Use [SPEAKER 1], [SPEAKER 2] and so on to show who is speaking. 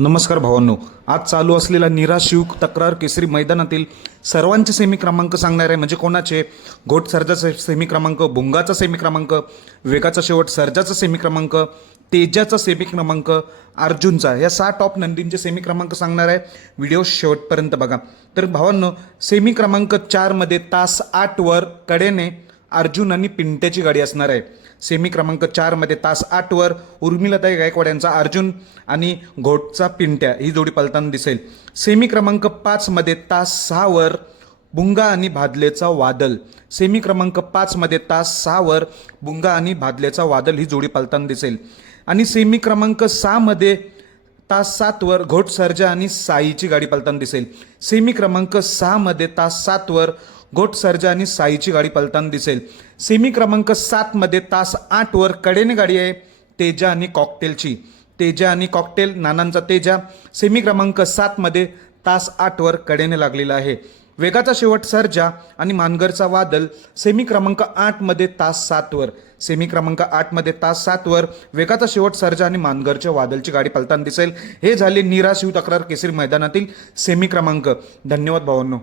[SPEAKER 1] नमस्कार भावांनो. आज चालू असलेला निराशिव तक्रार केसरी मैदानातील सर्वांचे सेमी क्रमांक सांगणार आहे म्हणजे कोणाचे? घोट सर्जाचा सेमी क्रमांक भुंगाचा सेमी क्रमांक वेगाचा शेवट सर्जाचा सेमी क्रमांक तेजाचा सेमी क्रमांक अर्जुनचा. या सहा टॉप नंदींचे सेमी क्रमांक सांगणार आहे व्हिडिओ शेवटपर्यंत बघा. तर भावांनो सेमी क्रमांक चारमध्ये तास आठवर कडेने अर्जुन आणि पिंट्याची गाडी असणार आहे. सेमी क्रमांक चारमध्ये तास आठवर उर्मिलाताई गायकवाड यांचा अर्जुन आणि घोटचा पिंट्या ही जोडी पलताना दिसेल. सेमी क्रमांक पाचमध्ये तास सहावर बुंगा आणि भादलेचा वादल. सेमी क्रमांक पाचमध्ये तास सहावर बुंगा आणि भादलेचा वादल ही जोडी पलताना दिसेल. आणि सेमी क्रमांक सहामध्ये तास सातवर घोट सर्जा आणि साईची गाडी पलताना दिसेल. सेमी क्रमांक सहामध्ये तास सातवर घोट सर्जा आणि साईची गाडी पलताना दिसेल. सेमी क्रमांक सातमध्ये तास आठवर कडेने गाडी आहे तेजा आणि कॉकटेलची. तेजा आणि कॉकटेल नानांचा तेजा. सेमी क्रमांक सातमध्ये तास आठवर कडेने लागलेला आहे. वेगाचा शेवट सर्जा आणि मानगरचा वादल सेमी क्रमांक आठमध्ये तास सातवर सेमी क्रमांक आठमध्ये तास सातवर वेगाचा शेवट सर्जा आणि मानगरच्या वादलची गाडी पलताना दिसेल. हे झाले निरा शिव तक्रार केसरी मैदानातील सेमी क्रमांक. धन्यवाद भावांनो.